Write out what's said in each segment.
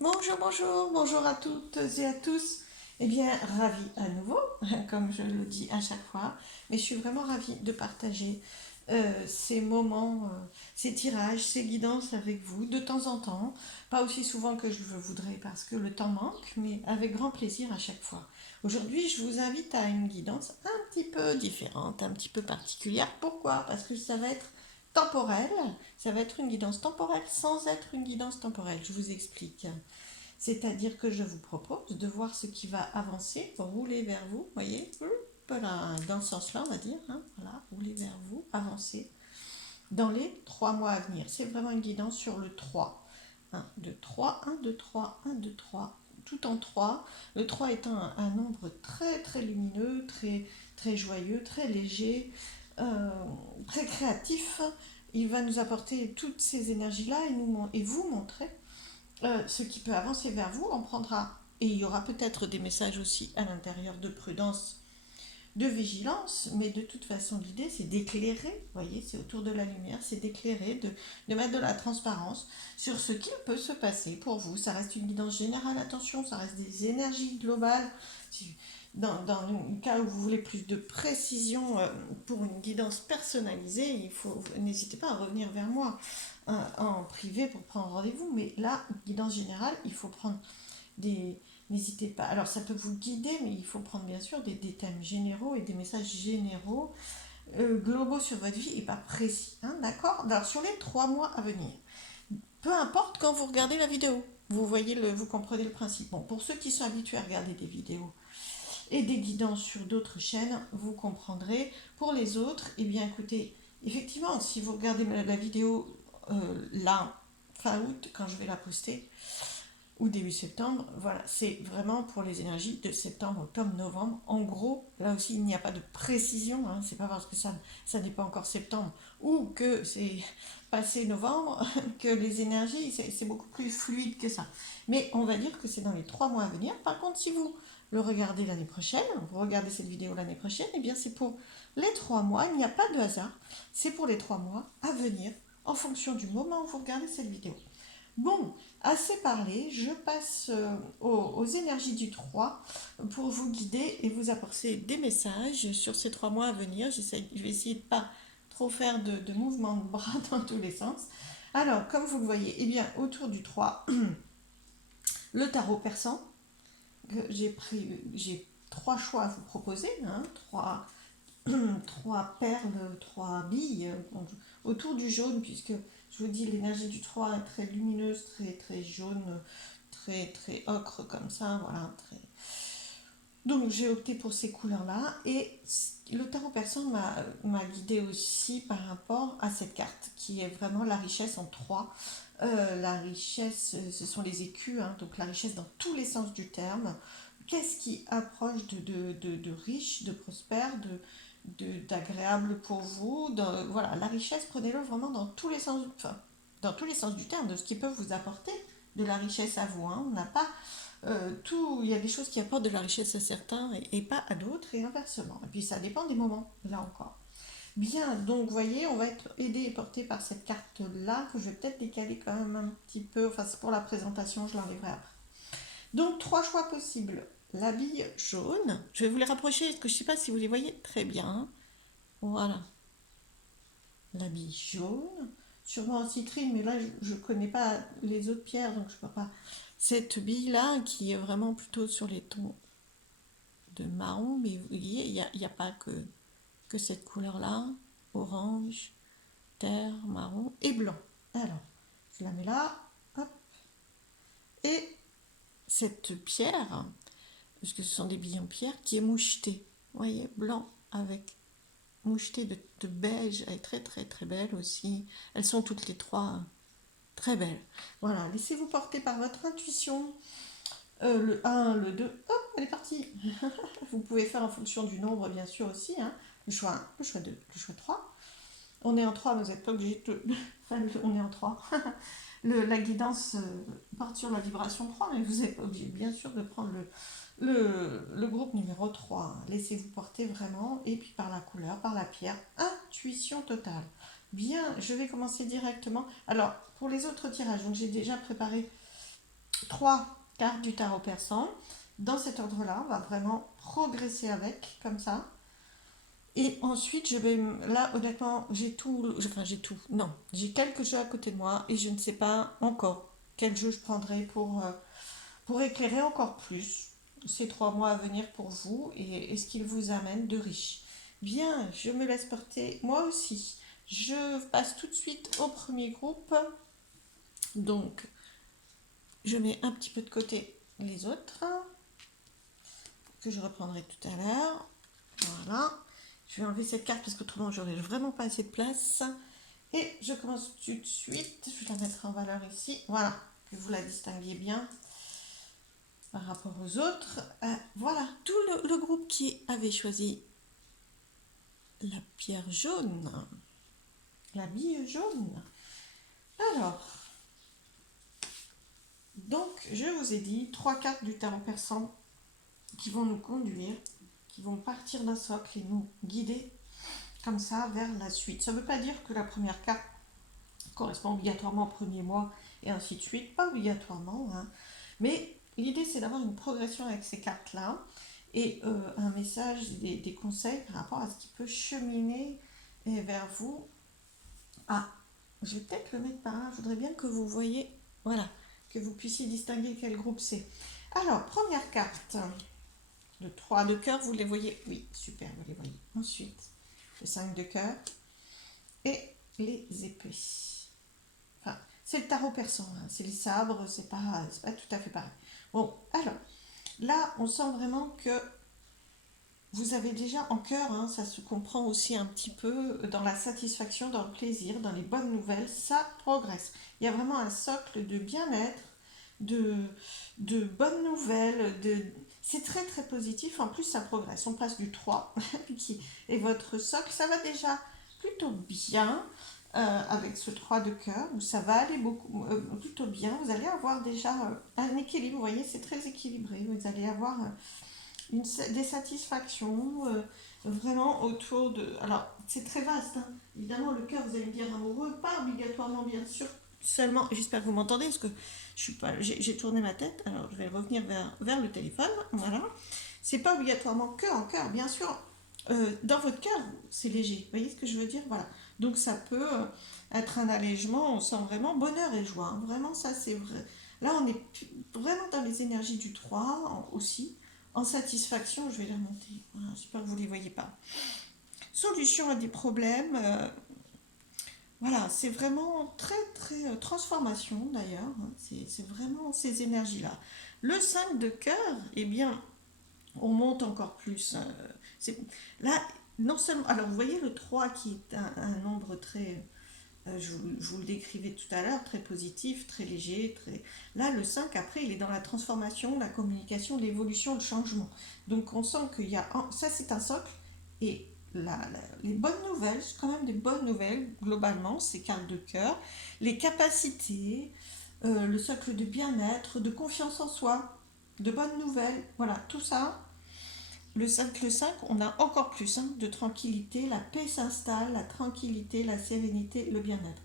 Bonjour, bonjour, bonjour à toutes et à tous. Eh bien, ravie à nouveau, comme je le dis à chaque fois, mais je suis vraiment ravie de partager ces moments, ces tirages, ces guidances avec vous de temps en temps. Pas aussi souvent que je le voudrais parce que le temps manque, mais avec grand plaisir à chaque fois. Aujourd'hui, je vous invite à une guidance un petit peu différente, un petit peu particulière. Pourquoi? Parce que ça va être temporel, ça va être une guidance temporelle sans être une guidance temporelle. Je vous explique. C'est-à-dire que je vous propose de voir ce qui va avancer, rouler vers vous, voyez, voilà, dans ce sens-là, on va dire, hein, voilà, rouler vers vous, avancer dans les 3 mois à venir. C'est vraiment une guidance sur le 3. 1, 2, 3, 1, 2, 3, 1, 2, 3, tout en 3. Le 3 étant un nombre très très lumineux, très, très joyeux, très léger, euh, très créatif. Il va nous apporter toutes ces énergies-là et vous montrer ce qui peut avancer vers vous. On prendra, et il y aura peut-être des messages aussi à l'intérieur de prudence, de vigilance, mais de toute façon l'idée c'est d'éclairer, vous voyez, c'est autour de la lumière, c'est d'éclairer, de mettre de la transparence sur ce qu'il peut se passer pour vous. Ça reste une guidance générale, attention, ça reste des énergies globales. Dans le cas où vous voulez plus de précision pour une guidance personnalisée, n'hésitez pas à revenir vers moi en privé pour prendre rendez-vous. Mais là, guidance générale, il faut prendre des... N'hésitez pas. Alors ça peut vous guider, mais il faut prendre bien sûr des thèmes généraux et des messages généraux, globaux sur votre vie et pas précis. Hein, d'accord? Alors sur les 3 mois à venir, peu importe quand vous regardez la vidéo, vous comprenez le principe. Bon, pour ceux qui sont habitués à regarder des vidéos et des guidances sur d'autres chaînes, vous comprendrez. Pour les autres, eh bien écoutez, effectivement, si vous regardez la vidéo là, fin août, quand je vais la poster, ou début septembre, voilà, c'est vraiment pour les énergies de septembre, octobre, novembre. En gros, là aussi, il n'y a pas de précision, hein, c'est pas parce que ça n'est pas encore septembre ou que c'est passé novembre que les énergies, c'est beaucoup plus fluide que ça. Mais on va dire que c'est dans les 3 mois à venir. Par contre, si vous le regardez l'année prochaine, vous regardez cette vidéo l'année prochaine, eh bien c'est pour les 3 mois, il n'y a pas de hasard, c'est pour les 3 mois à venir en fonction du moment où vous regardez cette vidéo. Bon, assez parlé, je passe aux énergies du 3 pour vous guider et vous apporter des messages sur ces 3 mois à venir. Je vais essayer de ne pas trop faire de mouvements de bras dans tous les sens. Alors, comme vous le voyez, eh bien, autour du 3, le tarot persan, que j'ai 3 choix à vous proposer, hein, trois perles, 3 billes autour du jaune, puisque je vous dis l'énergie du 3 est très lumineuse, très très jaune, très très ocre comme ça, voilà. Donc j'ai opté pour ces couleurs-là et le tarot persan m'a guidé aussi par rapport à cette carte qui est vraiment la richesse en 3. La richesse, ce sont les écus, hein, donc la richesse dans tous les sens du terme. Qu'est-ce qui approche de riche, de prospère, d'agréable pour vous, voilà, la richesse, prenez-le vraiment dans tous les sens, enfin, dans tous les sens du terme, de ce qui peut vous apporter de la richesse à vous. Hein. On n'a pas tout, il y a des choses qui apportent de la richesse à certains et pas à d'autres, et inversement. Et puis ça dépend des moments, là encore. Bien, donc vous voyez, on va être aidé et porté par cette carte-là, que je vais peut-être décaler quand même un petit peu, enfin c'est pour la présentation, je l'enlèverai après. Donc 3 choix possibles. La bille jaune, je vais vous les rapprocher, parce que je ne sais pas si vous les voyez très bien. Voilà, la bille jaune, sûrement en citrine, mais là je ne connais pas les autres pierres, donc je ne peux pas. Cette bille-là, qui est vraiment plutôt sur les tons de marron, mais vous voyez, il y a pas que cette couleur-là, orange, terre, marron et blanc. Alors, je la mets là, hop, et cette pierre, parce que ce sont des billes en pierre, qui est mouchetée, vous voyez, blanc avec mouchetée de beige, elle est très très très belle aussi. Elles sont toutes les trois très belles. Voilà, laissez-vous porter par votre intuition. Le 1, le 2, hop, elle est partie. Vous pouvez faire en fonction du nombre, bien sûr, aussi. Hein. Le choix 1, le choix 2, le choix 3. On est en 3, vous n'êtes pas obligé de... on est en 3. La guidance porte sur la vibration 3, mais vous n'êtes pas obligé, bien sûr, de prendre le groupe numéro 3. Laissez-vous porter vraiment, et puis par la couleur, par la pierre. Intuition totale. Bien, je vais commencer directement. Alors, pour les autres tirages, donc j'ai déjà préparé 3 cartes du tarot persan. Dans cet ordre-là, on va vraiment progresser avec, comme ça. Et ensuite, je vais. Là, honnêtement, j'ai tout. Enfin, j'ai tout. Non, j'ai quelques jeux à côté de moi et je ne sais pas encore quel jeu je prendrai pour éclairer encore plus ces 3 mois à venir pour vous et ce qu'il vous amène de riche. Bien, je me laisse porter moi aussi. Je passe tout de suite au premier groupe. Donc, je mets un petit peu de côté les autres que je reprendrai tout à l'heure. Voilà. Je vais enlever cette carte parce qu'autrement j'aurai vraiment pas assez de place. Et je commence tout de suite. Je vais la mettre en valeur ici. Voilà. Que vous la distinguiez bien par rapport aux autres. Voilà. Tout le groupe qui avait choisi la pierre jaune. La bille jaune. Alors. Donc, je vous ai dit 3 cartes du tarot persan qui vont nous conduire, qui vont partir d'un socle et nous guider comme ça vers la suite. Ça ne veut pas dire que la première carte correspond obligatoirement au premier mois et ainsi de suite, pas obligatoirement, hein. Mais l'idée c'est d'avoir une progression avec ces cartes-là et un message, des conseils par rapport à ce qui peut cheminer vers vous. Ah, je vais peut-être le mettre par là, je voudrais bien que vous voyez, voilà, que vous puissiez distinguer quel groupe c'est. Alors, première carte, le 3 de cœur, vous les voyez? Oui, super, vous les voyez. Ensuite, le 5 de cœur et les épées. Enfin, c'est le tarot persan, hein. C'est les sabres, c'est pas tout à fait pareil. Bon, alors, là, on sent vraiment que vous avez déjà en cœur, hein, ça se comprend aussi un petit peu dans la satisfaction, dans le plaisir, dans les bonnes nouvelles, ça progresse. Il y a vraiment un socle de bien-être, de, de bonnes nouvelles, c'est très très positif, en plus ça progresse. On passe du 3 qui est votre socle, ça va déjà plutôt bien avec ce 3 de cœur, où ça va aller beaucoup, plutôt bien. Vous allez avoir déjà un équilibre, vous voyez, c'est très équilibré. Vous allez avoir des satisfactions vraiment autour de. Alors, c'est très vaste, hein. Évidemment, le cœur, vous allez me dire amoureux, pas obligatoirement, bien sûr. Seulement, j'espère que vous m'entendez, parce que je suis pas, j'ai tourné ma tête, alors je vais revenir vers le téléphone. Voilà. C'est pas obligatoirement que en cœur, bien sûr. Dans votre cœur, c'est léger. Vous voyez ce que je veux dire? Voilà. Donc, ça peut être un allègement, on sent vraiment bonheur et joie, hein. Vraiment, ça, c'est vrai. Là, on est vraiment dans les énergies du 3 aussi. En satisfaction, je vais les remonter. Voilà, j'espère que vous ne les voyez pas. Solution à des problèmes. Voilà, c'est vraiment très, très transformation d'ailleurs. C'est vraiment ces énergies-là. Le 5 de cœur, eh bien, on monte encore plus. Là, non seulement. Alors, vous voyez le 3 qui est un nombre très. Je vous le décrivais tout à l'heure, très positif, très léger. Là, le 5 après, il est dans la transformation, la communication, l'évolution, le changement. Donc, on sent qu'il y a. Ça, c'est un socle. Et les bonnes nouvelles, c'est quand même des bonnes nouvelles, globalement, ces cartes de cœur. Les capacités, le socle de bien-être, de confiance en soi, de bonnes nouvelles. Voilà, tout ça, le 5, on a encore plus, hein, de tranquillité, la paix s'installe, la tranquillité, la sérénité, le bien-être.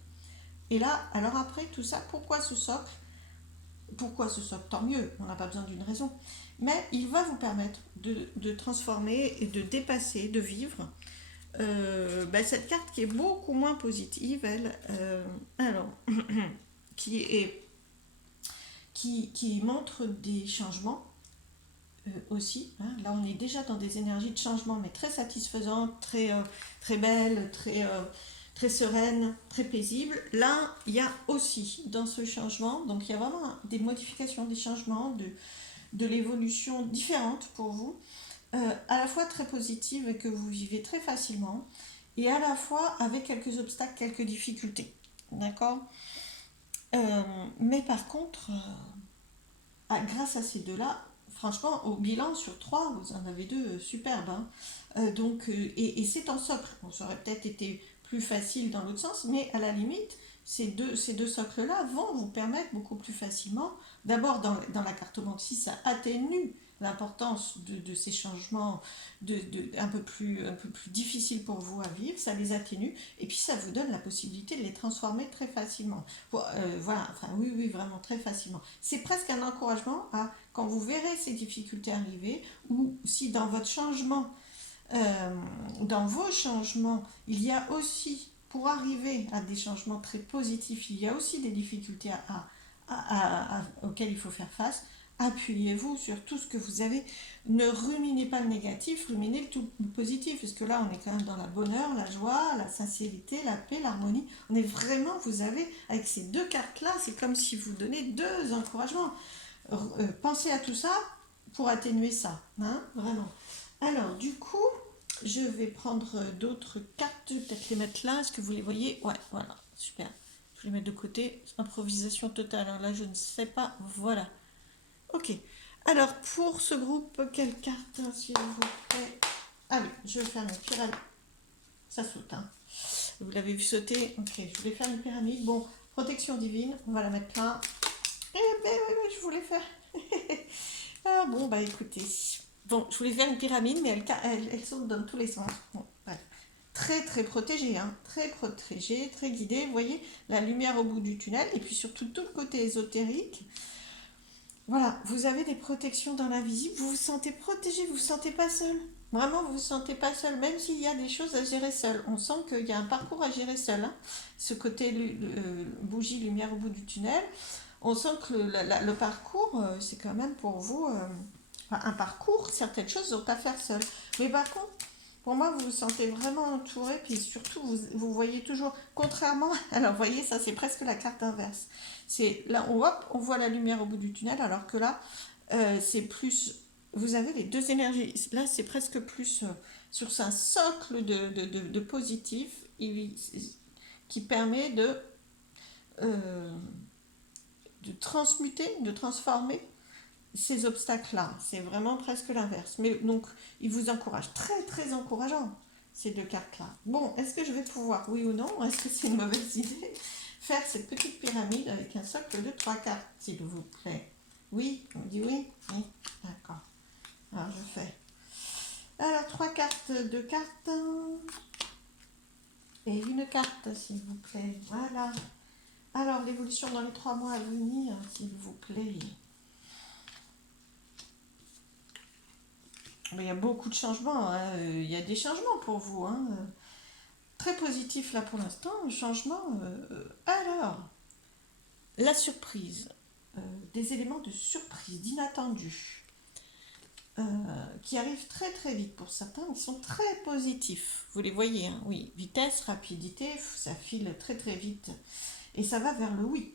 Et là, alors après tout ça, pourquoi ce socle? Pourquoi ce socle? Tant mieux, on n'a pas besoin d'une raison. Mais il va vous permettre de transformer et de dépasser, de vivre cette carte qui est beaucoup moins positive, elle, alors, qui, est, qui montre des changements aussi, hein. Là, on est déjà dans des énergies de changement, mais très satisfaisantes, très belles, très sereines, très paisibles. Là, il y a aussi dans ce changement, donc il y a vraiment des modifications, des changements, de l'évolution différente pour vous, à la fois très positive et que vous vivez très facilement, et à la fois avec quelques obstacles, quelques difficultés. D'accord. Euh, mais par contre, grâce à ces deux-là, franchement, au bilan sur 3, vous en avez 2 superbes, hein. Et c'est en socle. Bon, ça aurait peut-être été plus facile dans l'autre sens, mais à la limite, ces deux socles-là vont vous permettre beaucoup plus facilement. D'abord, dans la cartomancie, ça atténue l'importance de ces changements un peu plus difficiles pour vous à vivre, ça les atténue, et puis ça vous donne la possibilité de les transformer très facilement. Voilà, enfin oui, oui, vraiment très facilement. C'est presque un encouragement à, quand vous verrez ces difficultés arriver, ou si dans votre changement, dans vos changements, il y a aussi, pour arriver à des changements très positifs, il y a aussi des difficultés auxquelles il faut faire face. Appuyez-vous sur tout ce que vous avez. Ne ruminez pas le négatif, ruminez le positif, parce que là, on est quand même dans la bonheur, la joie, la sincérité, la paix, l'harmonie. On est vraiment, vous avez, avec ces deux cartes-là, c'est comme si vous donnez deux encouragements. Pensez à tout ça pour atténuer ça, hein, vraiment. Alors, du coup, je vais prendre d'autres cartes, je vais peut-être les mettre là, est-ce que vous les voyez? Ouais, voilà, super. Je vais les mettre de côté, improvisation totale, alors là je ne sais pas, voilà. Ok, alors pour ce groupe, quelle carte, s'il vous plaît? Ah oui, je vais faire une pyramide, ça saute, hein. Vous l'avez vu sauter, ok, je voulais faire une pyramide, bon, protection divine, on va la mettre là. Eh ben oui, je voulais faire. Ah bon, bah écoutez. Bon, je voulais faire une pyramide, mais elle saute dans tous les sens. Bon, ouais. Très très protégée, hein. Très protégée, très guidée. Vous voyez, la lumière au bout du tunnel, et puis surtout tout le côté ésotérique. Voilà, vous avez des protections dans l'invisible, vous vous sentez protégé, vous vous sentez pas seul. Vraiment, vous vous sentez pas seul, même s'il y a des choses à gérer seul. On sent qu'il y a un parcours à gérer seul, hein. Ce côté bougie, lumière au bout du tunnel. On sent que le parcours, c'est quand même pour vous un parcours, certaines choses sont à faire seul. Mais par contre, pour moi, vous vous sentez vraiment entouré, puis surtout, vous voyez toujours, contrairement, alors vous voyez, ça c'est presque la carte inverse. C'est là, hop, on voit la lumière au bout du tunnel, alors que là, c'est plus, vous avez les deux énergies. Là, c'est presque plus sur un socle de positif qui permet euh, de transmuter, de transformer ces obstacles-là. C'est vraiment presque l'inverse. Mais donc, il vous encourage. Très, très encourageant, ces deux cartes-là. Bon, est-ce que je vais pouvoir, oui ou non, est-ce que c'est une mauvaise idée, faire cette petite pyramide avec un socle de trois cartes, s'il vous plaît? Oui, on me dit oui. Oui, d'accord. Alors, je fais. Alors, trois cartes, deux cartes. Et une carte, s'il vous plaît. Voilà. Alors, l'évolution dans les 3 mois à venir, s'il vous plaît. Mais il y a beaucoup de changements, hein. Il y a des changements pour vous, hein. Très positif là pour l'instant, changement. Alors, la surprise, des éléments de surprise, d'inattendu, euh, qui arrivent très très vite pour certains, ils sont très positifs. Vous les voyez, hein, oui, vitesse, rapidité, ça file très très vite. Et ça va vers le oui.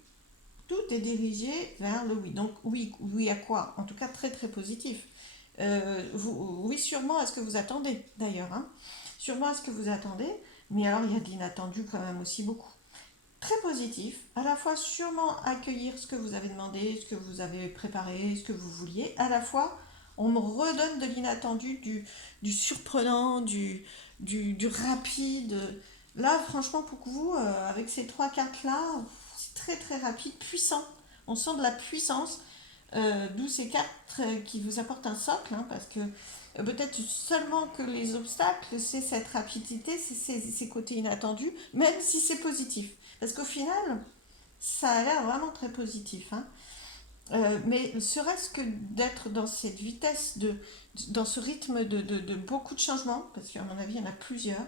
Tout est dirigé vers le oui. Donc oui, oui à quoi? En tout cas très très positif. Oui, sûrement à ce que vous attendez d'ailleurs, hein. Sûrement à ce que vous attendez, mais alors il y a de l'inattendu quand même aussi beaucoup. Très positif, à la fois sûrement accueillir ce que vous avez demandé, ce que vous avez préparé, ce que vous vouliez, à la fois on me redonne de l'inattendu, du surprenant, du rapide. Là, franchement, pour vous, avec ces trois cartes-là, c'est très très rapide, puissant. On sent de la puissance. D'où ces cartes qui vous apportent un socle, hein, parce que peut-être seulement que les obstacles, c'est cette rapidité, c'est ces côtés inattendus, même si c'est positif. Parce qu'au final, ça a l'air vraiment très positif, hein. Mais serait-ce que d'être dans cette vitesse, dans ce rythme de beaucoup de changements, parce qu'à mon avis, il y en a plusieurs,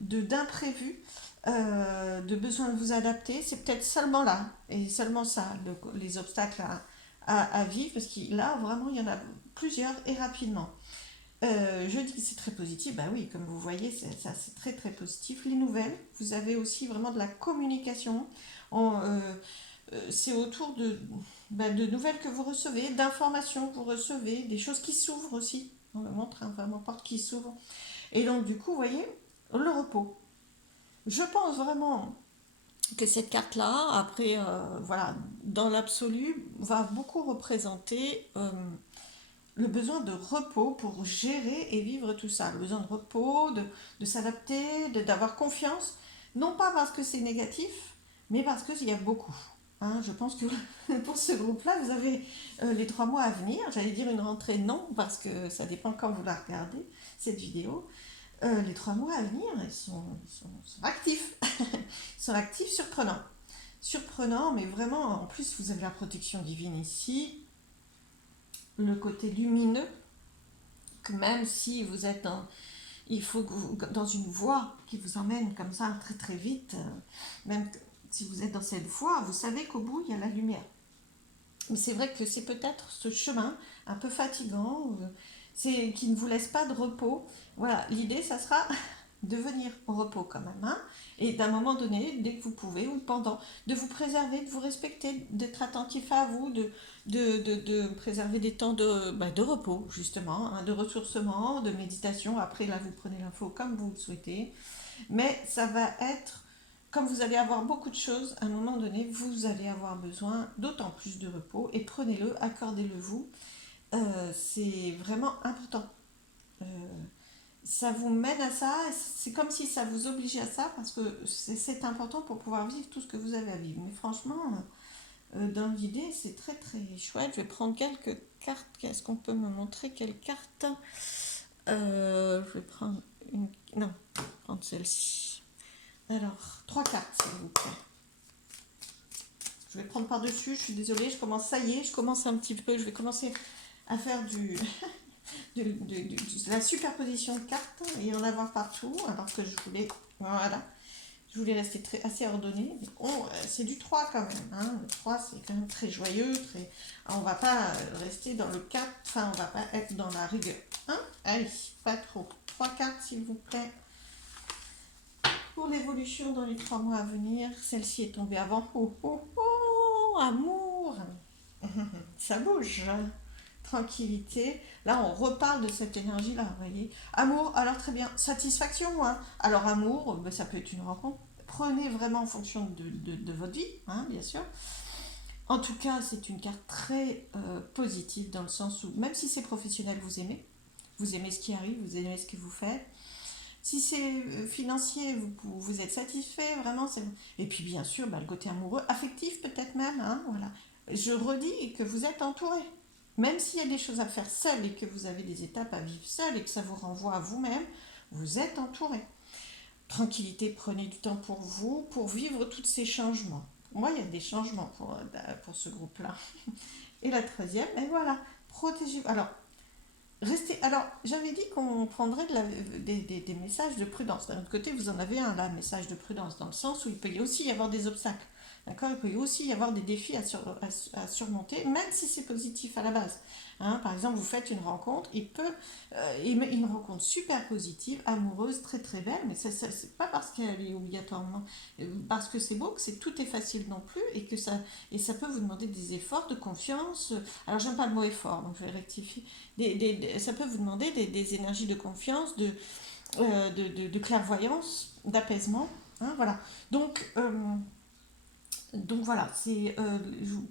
d'imprévus, de besoin de vous adapter, c'est peut-être seulement là, et seulement ça, les obstacles à vivre, parce que là, vraiment, il y en a plusieurs et rapidement. Je dis que c'est très positif, bah oui, comme vous voyez, c'est très très positif. Les nouvelles, vous avez aussi vraiment de la communication. C'est autour de nouvelles que vous recevez, d'informations que vous recevez, des choses qui s'ouvrent aussi. On me montre, hein, vraiment porte qui s'ouvre. Et donc, du coup, vous voyez, le repos. Je pense vraiment que cette carte-là, après, voilà, dans l'absolu, va beaucoup représenter le besoin de repos pour gérer et vivre tout ça. Le besoin de repos, de s'adapter, d'avoir confiance. Non pas parce que c'est négatif, mais parce qu'il y a beaucoup. hein. Je pense que pour ce groupe-là, vous avez les 3 mois à venir. J'allais dire une rentrée, non, parce que ça dépend quand vous la regardez, cette vidéo. Les 3 mois à venir, sont actifs. Ils sont actifs, surprenants. Surprenants, mais vraiment, en plus, vous avez la protection divine ici, le côté lumineux, que même si vous êtes il faut que dans une voie qui vous emmène comme ça très très vite, même si vous êtes dans cette voie, vous savez qu'au bout, il y a la lumière. Mais c'est vrai que c'est peut-être ce chemin un peu fatigant, qui ne vous laisse pas de repos. Voilà, l'idée, ça sera de venir au repos quand même, hein, et d'un moment donné, dès que vous pouvez, ou pendant, de vous préserver, de vous respecter, d'être attentif à vous, de préserver des temps de repos, justement, hein, de ressourcement, de méditation. Après, là, vous prenez l'info comme vous le souhaitez. Mais ça va être, comme vous allez avoir beaucoup de choses, à un moment donné, vous allez avoir besoin d'autant plus de repos, et prenez-le, accordez-le vous. C'est vraiment important. Euh, Ça vous mène à ça, c'est comme si ça vous obligeait à ça, parce que c'est important pour pouvoir vivre tout ce que vous avez à vivre. Mais franchement, dans l'idée, c'est très très chouette. Je vais prendre quelques cartes. Est-ce qu'on peut me montrer quelles cartes? Je vais prendre une... Non, je vais prendre celle-ci. Alors, 3 cartes, s'il vous plaît. Je vais prendre par-dessus, je suis désolée, ça y est, je commence un petit peu, je vais commencer à faire de la superposition de cartes et en avoir partout, alors que voilà, je voulais rester assez ordonnée. C'est du 3 quand même, hein. Le 3 c'est quand même très joyeux, on va pas rester dans le 4, enfin on va pas être dans la rigueur. Hein. Allez, pas trop. 3 cartes s'il vous plaît. Pour l'évolution dans les 3 mois à venir, celle-ci est tombée avant. Oh, oh, oh, amour. Ça bouge. Tranquillité. Là, on reparle de cette énergie-là, vous voyez. Amour, alors très bien. Satisfaction, hein. Alors, amour, ben, ça peut être une rencontre. Prenez vraiment en fonction de votre vie, hein, bien sûr. En tout cas, c'est une carte très positive dans le sens où, même si c'est professionnel, vous aimez ce qui arrive, vous aimez ce que vous faites. Si c'est financier, vous êtes satisfait, vraiment. Et puis, bien sûr, bah, le côté amoureux, affectif peut-être même, hein, voilà. Je redis que vous êtes entouré. Même s'il y a des choses à faire seul et que vous avez des étapes à vivre seul et que ça vous renvoie à vous-même, vous êtes entouré. Tranquillité, prenez du temps pour vous, pour vivre tous ces changements. Pour moi, il y a des changements pour ce groupe-là. Et la troisième, et voilà, protégez-vous. Alors, restez. Alors, j'avais dit qu'on prendrait des messages de prudence. D'un autre côté, vous en avez un là, message de prudence, dans le sens où il peut aussi y avoir des obstacles. D'accord. Il peut aussi y avoir des défis à surmonter, même si c'est positif à la base. Hein, par exemple, vous faites une rencontre, une rencontre super positive, amoureuse, très très belle, mais c'est pas parce qu'elle est obligatoirement, parce que c'est beau, que tout est facile non plus, et ça peut vous demander des efforts de confiance. Alors, j'aime pas le mot effort, donc je vais rectifier. Ça peut vous demander des énergies de confiance, de clairvoyance, d'apaisement. Hein, voilà. Donc voilà,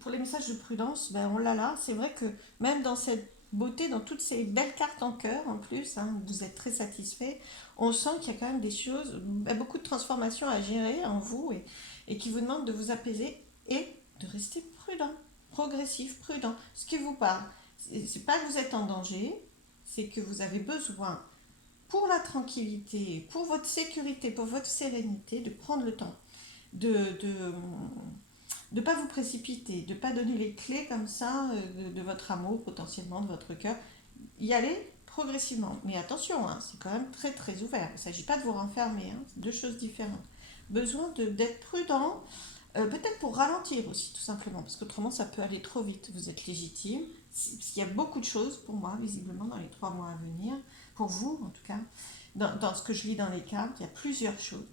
pour les messages de prudence, ben on l'a là. C'est vrai que même dans cette beauté, dans toutes ces belles cartes en cœur en plus, hein, vous êtes très satisfait, on sent qu'il y a quand même des choses, ben, beaucoup de transformations à gérer en vous, et qui vous demandent de vous apaiser et de rester prudent, progressif, prudent. Ce qui vous parle, c'est pas que vous êtes en danger, c'est que vous avez besoin, pour la tranquillité, pour votre sécurité, pour votre sérénité, de prendre le temps de ne pas vous précipiter, de ne pas donner les clés comme ça de votre amour, potentiellement de votre cœur. Y aller progressivement. Mais attention, hein, c'est quand même très très ouvert. Il ne s'agit pas de vous renfermer, hein, c'est deux choses différentes. Besoin d'être prudent, peut-être pour ralentir aussi, tout simplement, parce qu'autrement ça peut aller trop vite. Vous êtes légitime, parce qu'il y a beaucoup de choses pour moi, visiblement, dans les 3 mois à venir, pour vous en tout cas, dans ce que je lis dans les cartes, il y a plusieurs choses.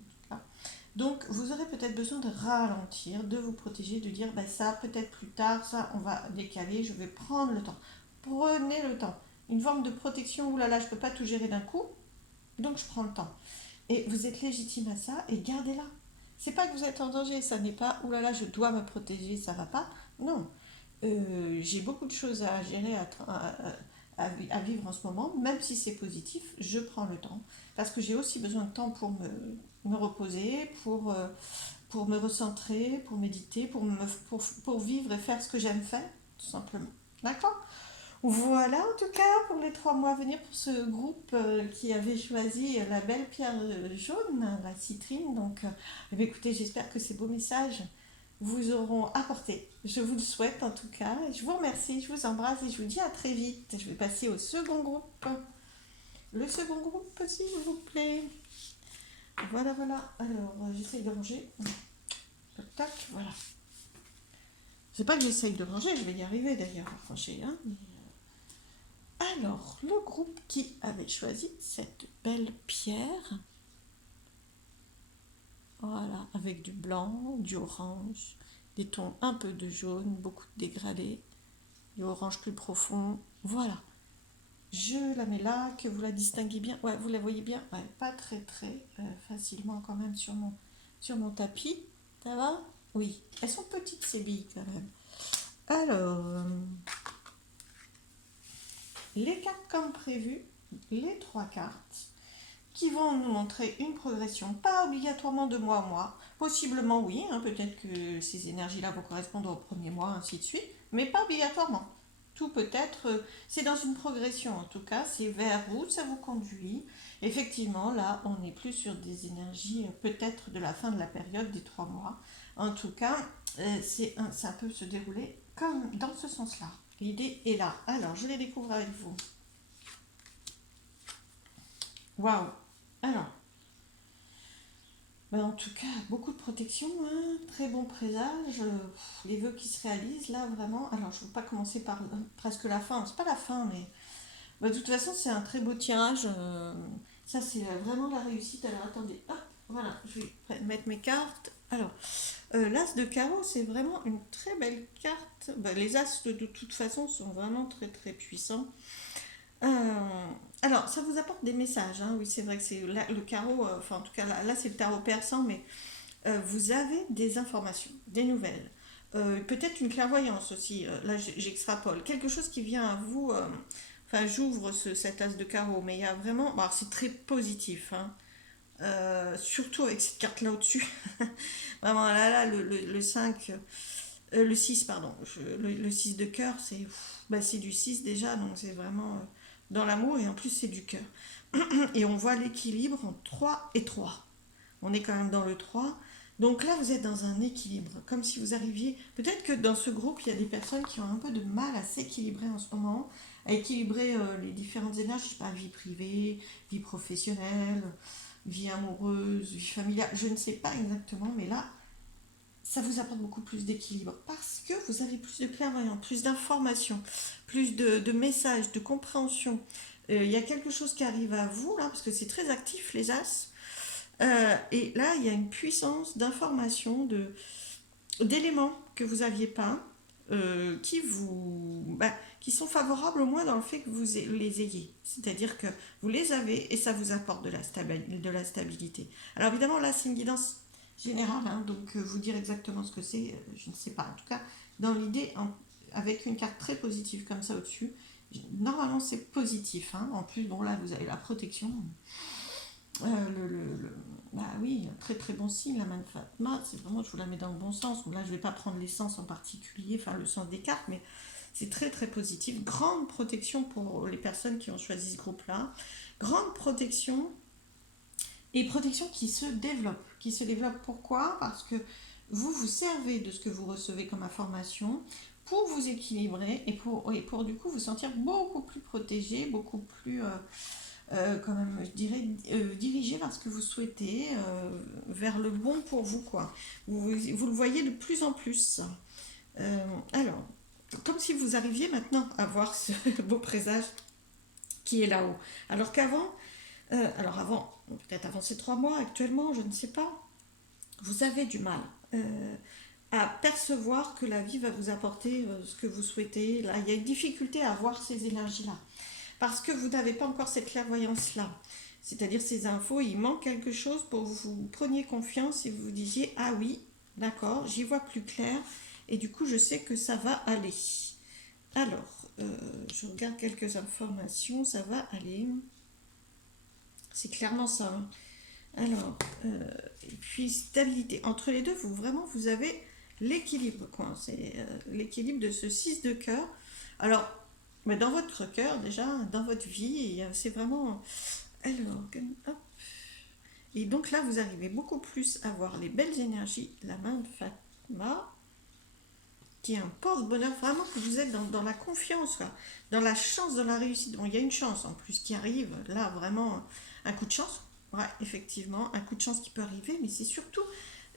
Donc, vous aurez peut-être besoin de ralentir, de vous protéger, de dire ben ça peut-être plus tard, ça on va décaler, je vais prendre le temps. Prenez le temps. Une forme de protection, oulala, je ne peux pas tout gérer d'un coup, donc je prends le temps. Et vous êtes légitime à ça et gardez-la. C'est pas que vous êtes en danger, ça n'est pas oulala, je dois me protéger, ça va pas. Non. J'ai beaucoup de choses à gérer, à vivre en ce moment, même si c'est positif, je prends le temps. Parce que j'ai aussi besoin de temps pour me reposer, pour me recentrer, pour méditer, pour vivre et faire ce que j'aime faire, tout simplement. D'accord? Voilà en tout cas pour les 3 mois à venir pour ce groupe qui avait choisi la belle pierre jaune, la citrine. Donc eh bien, écoutez, j'espère que ces beaux messages vous auront apporté. Je vous le souhaite en tout cas. Je vous remercie, je vous embrasse et je vous dis à très vite. Je vais passer au second groupe. Le second groupe, s'il vous plaît. Voilà, voilà. Alors, j'essaye de ranger. Tac, voilà. C'est pas que j'essaye de ranger, je vais y arriver d'ailleurs à ranger. Hein. Alors, le groupe qui avait choisi cette belle pierre, voilà, avec du blanc, du orange, des tons un peu de jaune, beaucoup de dégradés, du orange plus profond, voilà. Je la mets là, que vous la distinguez bien. Ouais, vous la voyez bien. Ouais, pas très très facilement quand même sur mon tapis. Ça va? Oui. Elles sont petites ces billes quand même. Alors, les cartes comme prévu, les 3 cartes qui vont nous montrer une progression, pas obligatoirement de mois en mois. Possiblement oui, hein, peut-être que ces énergies-là vont correspondre au premier mois, ainsi de suite, mais pas obligatoirement. Tout peut être, c'est dans une progression en tout cas, c'est vers où ça vous conduit. Effectivement, là, on n'est plus sur des énergies peut-être de la fin de la période des 3 mois. En tout cas, ça peut se dérouler comme dans ce sens-là. L'idée est là. Alors, je les découvre avec vous. Waouh! Alors, ben, en tout cas, beaucoup de protection, hein, très bon présage, les vœux qui se réalisent là vraiment. Alors je ne veux pas commencer par presque la fin, c'est pas la fin, mais ben, de toute façon c'est un très beau tirage. Ça c'est vraiment la réussite. Alors attendez, hop, voilà, je vais mettre mes cartes. Alors, l'as de carreau c'est vraiment une très belle carte. Ben, les as de toute façon sont vraiment très très puissants. Alors, ça vous apporte des messages, hein. Oui, c'est vrai que c'est le carreau, enfin en tout cas là, c'est le tarot persan, mais vous avez des informations, des nouvelles. Peut-être une clairvoyance aussi, là j'extrapole. Quelque chose qui vient à vous, enfin j'ouvre cet as de carreau, mais il y a vraiment, bon, c'est très positif, hein. Surtout avec cette carte-là au-dessus. Vraiment, là, le 5, le 6 pardon, le 6 de cœur, bah, c'est du 6 déjà, donc c'est vraiment dans l'amour et en plus c'est du cœur. Et on voit l'équilibre en 3 et 3. On est quand même dans le 3. Donc là, vous êtes dans un équilibre, comme si vous arriviez... Peut-être que dans ce groupe, il y a des personnes qui ont un peu de mal à s'équilibrer en ce moment, à équilibrer les différentes énergies, je sais pas, vie privée, vie professionnelle, vie amoureuse, vie familiale, je ne sais pas exactement, mais là, ça vous apporte beaucoup plus d'équilibre parce que vous avez plus de clairvoyance, plus d'informations, plus de messages, de compréhension. Il y a quelque chose qui arrive à vous là, parce que c'est très actif les as. Et là, il y a une puissance d'information, d'éléments que vous n'aviez pas, qui sont favorables au moins dans le fait que vous les ayez. C'est-à-dire que vous les avez et ça vous apporte de la stabilité. Alors évidemment, là, c'est une guidance générale, hein, donc vous dire exactement ce que c'est, je ne sais pas. En tout cas, dans l'idée, avec une carte très positive comme ça au-dessus, normalement c'est positif. Hein. En plus, bon là, vous avez la protection. Bah oui, très très bon signe, la main de Fatma, c'est vraiment, je vous la mets dans le bon sens. Là, je ne vais pas prendre les sens en particulier, enfin le sens des cartes, mais c'est très très positif. Grande protection pour les personnes qui ont choisi ce groupe-là. Grande protection et protection qui se développe. Qui se développe pourquoi? Parce que vous vous servez de ce que vous recevez comme information pour vous équilibrer et pour du coup vous sentir beaucoup plus protégé, beaucoup plus quand même, je dirais, dirigé vers ce que vous souhaitez, vers le bon pour vous, quoi. Vous le voyez de plus en plus. Alors, comme si vous arriviez maintenant à voir ce beau présage qui est là-haut. Alors qu'avant, alors avant, peut-être avant ces 3 mois, actuellement, je ne sais pas, vous avez du mal à percevoir que la vie va vous apporter ce que vous souhaitez. Là, il y a une difficulté à voir ces énergies-là parce que vous n'avez pas encore cette clairvoyance-là. C'est-à-dire ces infos, il manque quelque chose pour que vous preniez confiance et vous disiez ah oui, d'accord, j'y vois plus clair et du coup je sais que ça va aller. Alors, je regarde quelques informations, ça va aller. C'est clairement ça. Hein. Alors, et puis stabilité. Entre les deux, vous avez l'équilibre, quoi. C'est l'équilibre de ce 6 de cœur. Alors, mais dans votre cœur, déjà, dans votre vie, c'est vraiment... Alors, hop. Et donc là, vous arrivez beaucoup plus à voir les belles énergies. La main de Fatma, qui est un porte-bonheur, vraiment que vous êtes dans la confiance, là, dans la chance, dans la réussite. Bon, il y a une chance en plus qui arrive, là, vraiment, un coup de chance. Ouais, effectivement, un coup de chance qui peut arriver, mais c'est surtout,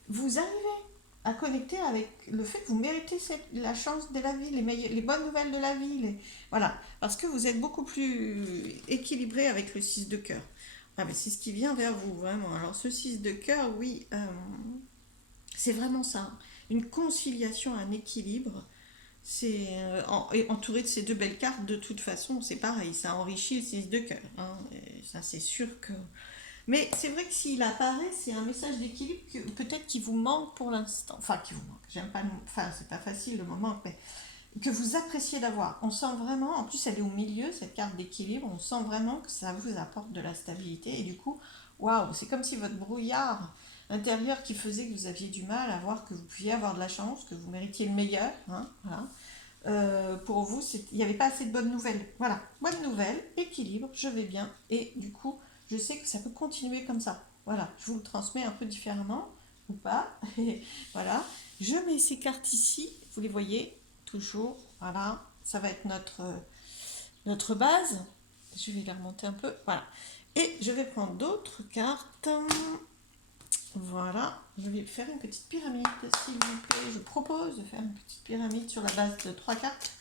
vous arrivez à connecter avec le fait que vous méritez la chance de la vie, les bonnes nouvelles de la vie. Voilà, parce que vous êtes beaucoup plus équilibré avec le 6 de cœur. Ah, mais c'est ce qui vient vers vous, vraiment. Alors, ce 6 de cœur, oui, c'est vraiment ça. Une conciliation, un équilibre. C'est entouré de ces deux belles cartes, de toute façon, c'est pareil, ça enrichit le 6 de cœur. Hein, et ça, c'est sûr que. Mais c'est vrai que s'il apparaît, c'est un message d'équilibre que peut-être qui vous manque pour l'instant. Enfin, qui vous manque. J'aime pas. Enfin, c'est pas facile le moment, mais que vous appréciez d'avoir. On sent vraiment, en plus, elle est au milieu, cette carte d'équilibre. On sent vraiment que ça vous apporte de la stabilité. Et du coup, waouh, c'est comme si votre brouillard intérieur qui faisait que vous aviez du mal à voir que vous pouviez avoir de la chance, que vous méritiez le meilleur. Hein, voilà. Pour vous, il n'y avait pas assez de bonnes nouvelles. Voilà, bonnes nouvelles, équilibre, je vais bien. Et du coup, je sais que ça peut continuer comme ça. Voilà, je vous le transmets un peu différemment, ou pas. Et voilà, je mets ces cartes ici, vous les voyez, toujours. Voilà, ça va être notre base. Je vais les remonter un peu. Voilà. Et je vais prendre d'autres cartes. Voilà, je vais faire une petite pyramide, s'il vous plaît. Je propose de faire une petite pyramide sur la base de 3 cartes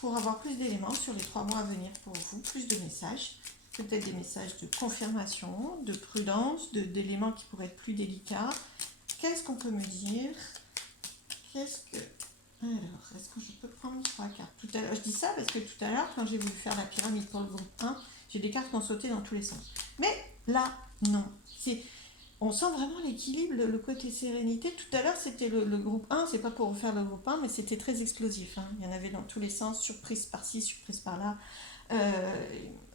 pour avoir plus d'éléments sur les 3 mois à venir pour vous, plus de messages, peut-être des messages de confirmation, de prudence, d'éléments qui pourraient être plus délicats. Qu'est-ce qu'on peut me dire? Qu'est-ce que... Alors, est-ce que je peux prendre 3 cartes tout à l'heure, je dis ça parce que tout à l'heure, quand j'ai voulu faire la pyramide pour le groupe 1, j'ai des cartes qui ont sauté dans tous les sens. Mais là, non. On sent vraiment l'équilibre, le côté sérénité. Tout à l'heure, c'était le groupe 1, c'est pas pour refaire le groupe 1, mais c'était très explosif. Hein. Il y en avait dans tous les sens, surprise par-ci, surprise par-là.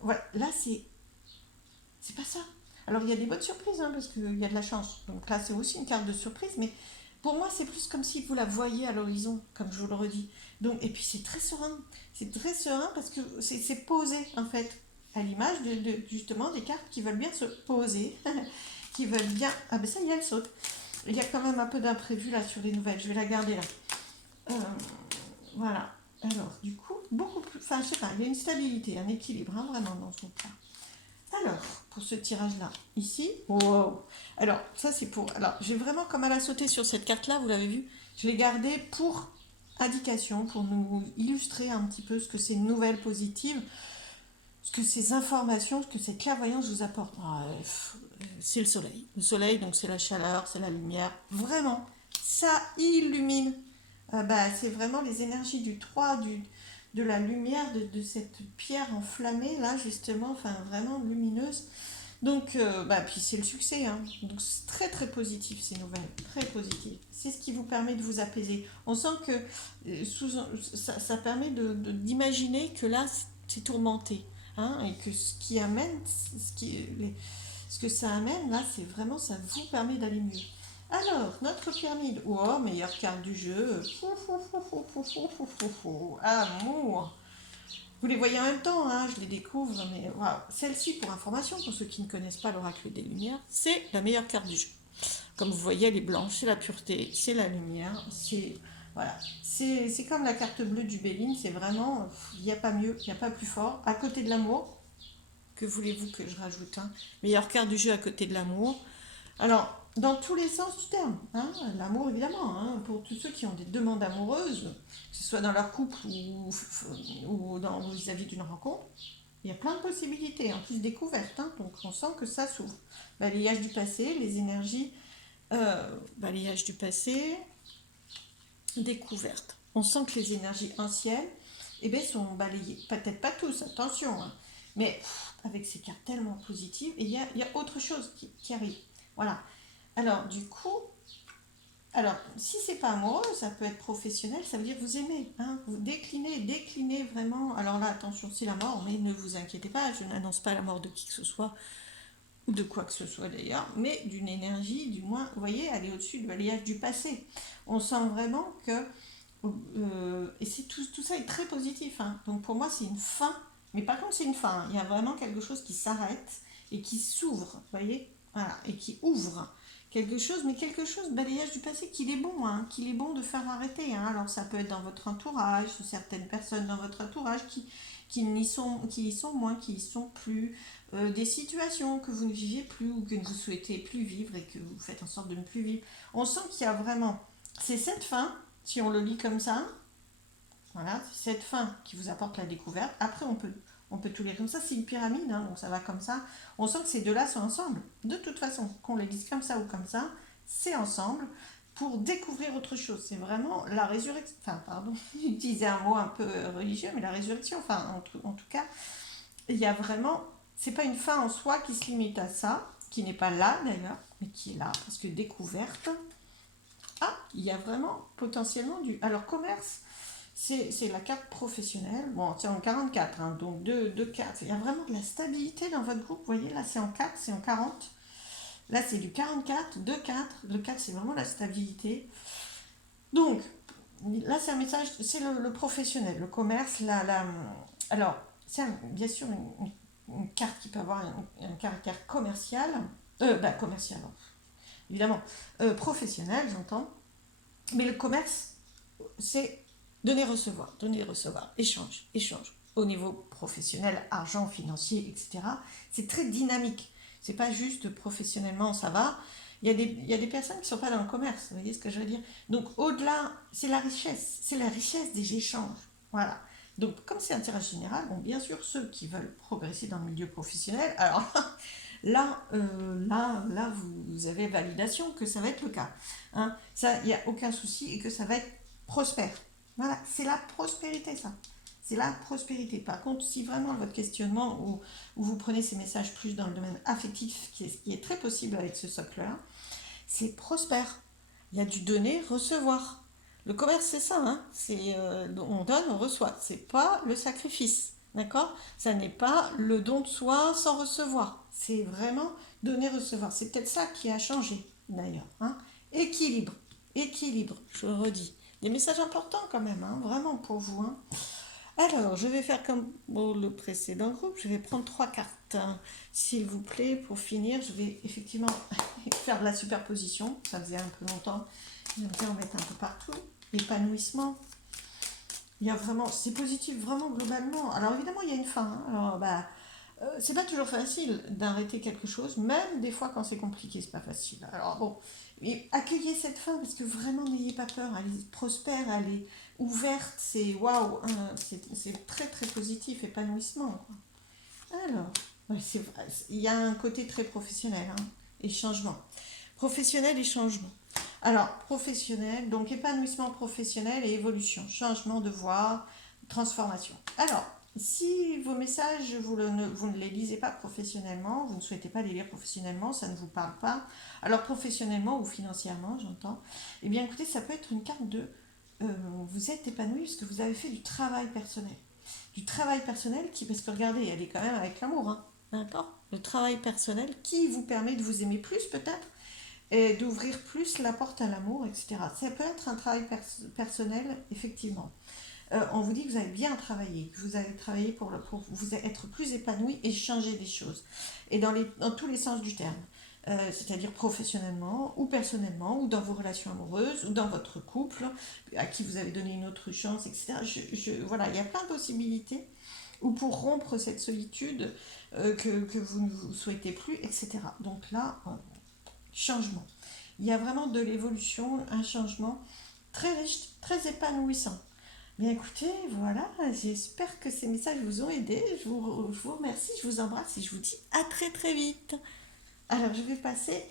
Voilà, là, c'est pas ça. Alors, il y a des bonnes surprises, hein, parce qu'il y a de la chance. Donc là, c'est aussi une carte de surprise, mais pour moi, c'est plus comme si vous la voyez à l'horizon, comme je vous le redis. Donc, et puis, c'est très serein. C'est très serein parce que c'est posé, en fait, à l'image justement des cartes qui veulent bien se poser. Qui veulent bien... Ah ben ça y est, elle saute. Il y a quand même un peu d'imprévu là sur les nouvelles. Je vais la garder là. Euh, voilà. Alors, du coup, beaucoup plus... Enfin, je sais pas, il y a une stabilité, un équilibre, hein, vraiment, dans ce groupe-là. Alors, pour ce tirage-là, ici... Wow. Alors, ça c'est pour... Alors, j'ai vraiment, comme elle a sauté sur cette carte-là, vous l'avez vu, je l'ai gardée pour indication, pour nous illustrer un petit peu ce que ces nouvelles positives, ce que ces informations, ce que cette clairvoyance vous apporte. C'est le soleil. Le soleil, donc c'est la chaleur, c'est la lumière. Vraiment, ça illumine. C'est vraiment les énergies du 3, de la lumière, cette pierre enflammée, là, justement, enfin, vraiment lumineuse. Donc, puis c'est le succès. Hein. Donc, c'est très, très positif, ces nouvelles. Très positif. C'est ce qui vous permet de vous apaiser. On sent que ça permet d'imaginer que là, c'est tourmenté. Hein, et que ce qui amène, ce que ça amène, là, c'est vraiment, ça vous permet d'aller mieux. Alors, notre pyramide. Oh, meilleure carte du jeu. Amour. Vous les voyez en même temps, hein, je les découvre, mais waouh. Celle-ci, pour information, pour ceux qui ne connaissent pas l'oracle des Lumières, c'est la meilleure carte du jeu. Comme vous voyez, elle est blanche, c'est la pureté, c'est la lumière, c'est... Voilà, c'est comme la carte bleue du Béline, c'est vraiment, il n'y a pas mieux, il n'y a pas plus fort. À côté de l'amour, que voulez-vous que je rajoute, hein? Meilleure carte du jeu à côté de l'amour. Alors, dans tous les sens du terme, hein, l'amour évidemment, hein, pour tous ceux qui ont des demandes amoureuses, que ce soit dans leur couple ou vis-à-vis d'une rencontre, il y a plein de possibilités, en plus découvertes, hein, donc on sent que ça s'ouvre. Balayage du passé, les énergies, balayage du passé, découverte. On sent que les énergies anciennes sont balayées. Peut-être pas tous, attention, hein, mais avec ces cartes tellement positives, il y a autre chose qui arrive. Voilà. Alors, du coup, si c'est pas amoureux, ça peut être professionnel, ça veut dire que vous aimez, hein, vous déclinez vraiment. Alors là, attention, c'est la mort, mais ne vous inquiétez pas, je n'annonce pas la mort de qui que ce soit, ou de quoi que ce soit d'ailleurs, mais d'une énergie, du moins, vous voyez, elle est au-dessus du balayage du passé. On sent vraiment que, et c'est tout ça est très positif, hein. Donc pour moi c'est une fin, mais par contre c'est une fin, hein. Il y a vraiment quelque chose qui s'arrête et qui s'ouvre, vous voyez, voilà, et qui ouvre quelque chose, mais quelque chose, balayage du passé, qu'il est bon, hein, qu'il est bon de faire arrêter, hein. Alors ça peut être dans votre entourage, certaines personnes dans votre entourage qui y sont moins, qui y sont plus, des situations que vous ne viviez plus ou que vous souhaitez plus vivre et que vous faites en sorte de ne plus vivre. On sent qu'il y a vraiment, c'est cette fin, si on le lit comme ça, voilà, c'est cette fin qui vous apporte la découverte. Après, on peut tout lire comme ça, c'est une pyramide, hein, donc ça va comme ça. On sent que ces deux-là sont ensemble. De toute façon, qu'on les lise comme ça ou comme ça, c'est ensemble pour découvrir autre chose. C'est vraiment la résurrection. Enfin, pardon, j'utilisais un mot un peu religieux, mais la résurrection, enfin, en tout cas, il y a vraiment. C'est pas une fin en soi qui se limite à ça, qui n'est pas là d'ailleurs, mais qui est là, parce que découverte. Ah, il y a vraiment potentiellement du. Alors, commerce, c'est la carte professionnelle. Bon, c'est en 44, hein, donc 2 4. Il y a vraiment de la stabilité dans votre groupe. Vous voyez, là, c'est en 4, c'est en 40. Là, c'est du 44, 2 4. Le 4, c'est vraiment la stabilité. Donc, là, c'est un message, c'est le professionnel, le commerce. Alors, c'est bien sûr une carte qui peut avoir un caractère commercial. Commercial, hein, évidemment. Professionnel, j'entends. Mais le commerce, c'est donner, recevoir, échange, échange. Au niveau professionnel, argent, financier, etc. C'est très dynamique. C'est pas juste professionnellement, ça va. Il y a des personnes qui ne sont pas dans le commerce, vous voyez ce que je veux dire. Donc au-delà, c'est la richesse des échanges. Voilà. Donc comme c'est un tirage général, bon, bien sûr, ceux qui veulent progresser dans le milieu professionnel, alors là, vous avez validation que ça va être le cas. Hein. Ça, il n'y a aucun souci et que ça va être prospère. Voilà, c'est la prospérité, ça. C'est la prospérité. Par contre, si vraiment votre questionnement ou vous prenez ces messages plus dans le domaine affectif, qui est très possible avec ce socle-là, c'est prospère. Il y a du donner, recevoir. Le commerce, c'est ça, hein. On donne, on reçoit. C'est pas le sacrifice, d'accord. Ça n'est pas le don de soi sans recevoir. C'est vraiment donner, recevoir. C'est peut-être ça qui a changé, d'ailleurs, hein. Équilibre, équilibre, je le redis. Des messages importants quand même, hein, vraiment pour vous, hein. Alors, je vais faire comme pour le précédent groupe, je vais prendre 3 cartes, hein. S'il vous plaît, pour finir, je vais effectivement faire de la superposition. Ça faisait un peu longtemps. J'aime bien en mettre un peu partout. Épanouissement. Il y a vraiment, c'est positif vraiment globalement. Alors évidemment, il y a une fin, hein. Alors, c'est pas toujours facile d'arrêter quelque chose, même des fois quand c'est compliqué, c'est pas facile. Alors bon, mais accueillez cette fin parce que vraiment n'ayez pas peur, elle est prospère, elle est ouverte, c'est waouh, hein, c'est très très positif, épanouissement, quoi. Alors, ouais, c'est vrai, il y a un côté très professionnel, hein, et changement. Professionnel et changement. Alors, professionnel, donc épanouissement professionnel et évolution, changement de voie, transformation. Alors, si vos messages, vous ne les lisez pas professionnellement, vous ne souhaitez pas les lire professionnellement, ça ne vous parle pas, alors professionnellement ou financièrement, j'entends, eh bien écoutez, ça peut être une carte de vous êtes épanoui parce que vous avez fait du travail personnel. Du travail personnel qui, parce que regardez, elle est quand même avec l'amour, hein, d'accord. Le travail personnel qui vous permet de vous aimer plus peut-être et d'ouvrir plus la porte à l'amour, etc. Ça peut être un travail personnel, effectivement. On vous dit que vous avez bien travaillé, que vous avez travaillé pour vous être plus épanoui et changer des choses. Et dans tous les sens du terme. C'est-à-dire professionnellement ou personnellement ou dans vos relations amoureuses ou dans votre couple à qui vous avez donné une autre chance, etc. Voilà, il y a plein de possibilités ou pour rompre cette solitude que vous ne vous souhaitez plus, etc. Donc là, changement. Il y a vraiment de l'évolution, un changement très riche, très épanouissant. Bien écoutez, voilà, j'espère que ces messages vous ont aidé. Je vous remercie, je vous embrasse et je vous dis à très très vite. Alors je vais passer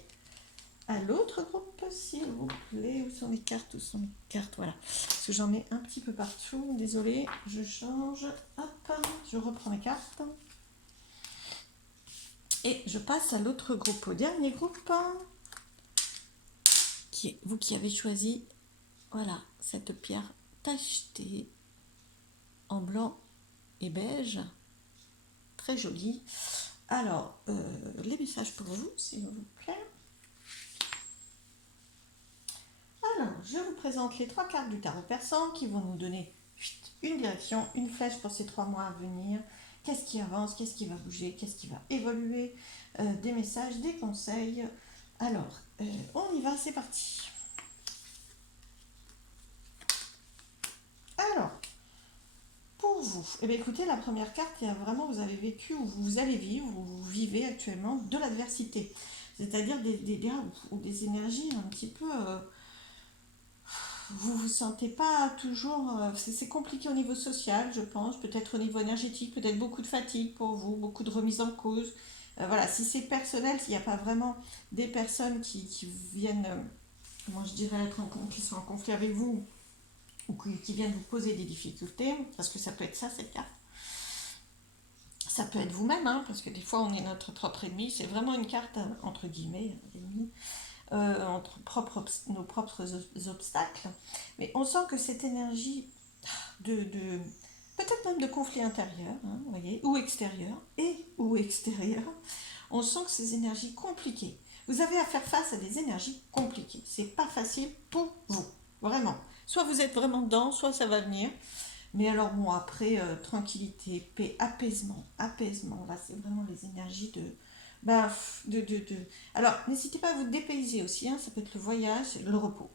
à l'autre groupe, s'il vous plaît. Où sont les cartes? Où sont les cartes? Voilà. Parce que j'en mets un petit peu partout. Désolée, je change. Hop, je reprends mes cartes. Et je passe à l'autre groupe, au dernier groupe, qui est vous qui avez choisi, voilà, cette pierre tachetée en blanc et beige. Très jolie. Alors, les messages pour vous, s'il vous plaît. Alors, je vous présente les 3 cartes du tarot persan qui vont nous donner une direction, une flèche pour ces 3 mois à venir. Qu'est-ce qui avance, qu'est-ce qui va bouger, qu'est-ce qui va évoluer, des messages, des conseils. Alors, on y va, c'est parti. Alors, pour vous, eh bien, écoutez, la première carte, il y a vraiment, vous avez vécu ou vous allez vivre ou vous vivez actuellement de l'adversité. C'est-à-dire des énergies un petit peu... vous vous sentez pas toujours... c'est compliqué au niveau social, je pense, peut-être au niveau énergétique, peut-être beaucoup de fatigue pour vous, beaucoup de remise en cause. Voilà, si c'est personnel, s'il n'y a pas vraiment des personnes qui viennent, comment je dirais, qui sont en conflit avec vous, ou qui viennent vous poser des difficultés, parce que ça peut être ça, cette carte. Ça peut être vous-même, hein, parce que des fois on est notre propre ennemi. C'est vraiment une carte, entre guillemets, ennemi, nos propres obstacles. Mais on sent que cette énergie de peut-être même de conflit intérieur, hein, vous voyez, ou extérieur, ou extérieur, on sent que ces énergies compliquées. Vous avez à faire face à des énergies compliquées. C'est pas facile pour vous, vraiment. Soit vous êtes vraiment dedans, soit ça va venir. Mais alors bon, après, tranquillité, paix, apaisement, là c'est vraiment les énergies de... Bah, Alors, n'hésitez pas à vous dépayser aussi, hein, ça peut être le voyage, le repos.